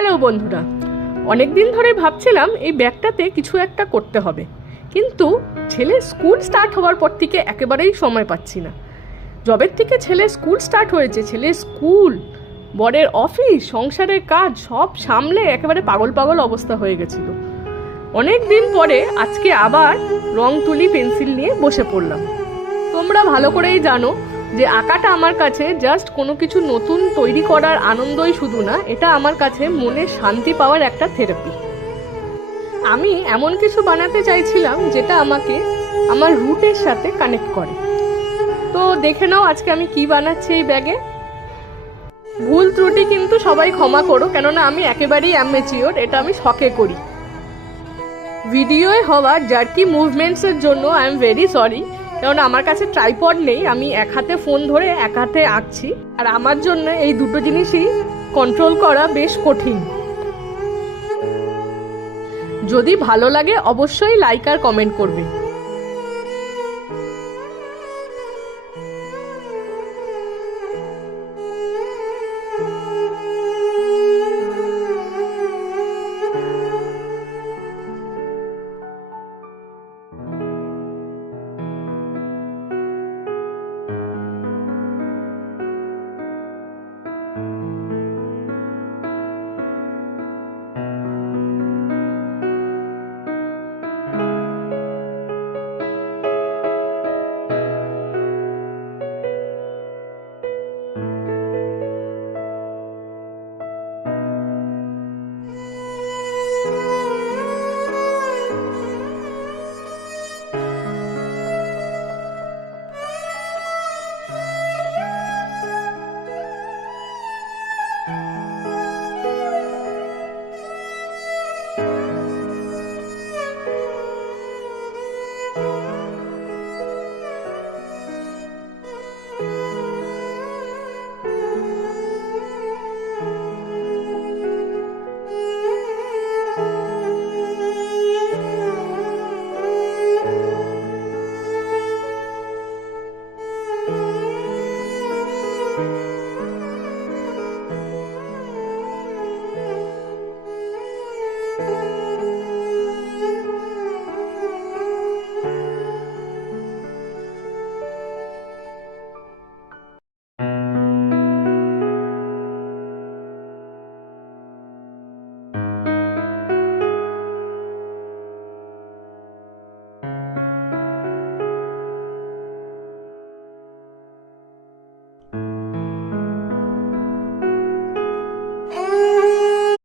Hello বন্ধুরা, অনেক দিন ধরে ভাবছিলাম এই ব্যাগটাতে কিছু একটা করতে হবে, কিন্তু ছেলের স্কুল স্টার্ট হওয়ার পর থেকে একেবারেই সময় পাচ্ছি না। জবের থেকে ছেলের স্কুল স্টার্ট হয়েছে, ছেলের স্কুল, বরের অফিস, সংসারের কাজ সব সামলে একেবারে পাগল পাগল অবস্থা হয়ে গেছিল। অনেক দিন পরে আজকে আবার রং তুলি পেন্সিল নিয়ে বসে পড়লাম। তোমরা ভালো করেই জানো যে আঁকাটা আমার কাছে জাস্ট কোনো কিছু নতুন তৈরি করার আনন্দই শুধু না, এটা আমার কাছে মনে শান্তি পাওয়ার একটা থেরাপি। আমি এমন কিছু বানাতে চাইছিলাম যেটা আমাকে আমার রুটের সাথে কানেক্ট করে। তো দেখে নাও আজকে আমি কি বানাচ্ছি এই ব্যাগে। ভুল ত্রুটি কিন্তু সবাই ক্ষমা করো, কেননা আমি একেবারেই অ্যামেচিওর, এটা আমি শখে করি। ভিডিওয় হওয়া জার্কি মুভমেন্টসের জন্য আই এম ভেরি সরি, কারণ আমার কাছে ট্রাইপড নেই, আমি এক হাতে ফোন ধরে এক হাতে আঁকছি, আর আমার জন্য এই দুটো জিনিসই কন্ট্রোল করা বেশ কঠিন। যদি ভালো লাগে অবশ্যই লাইক আর কমেন্ট করবে।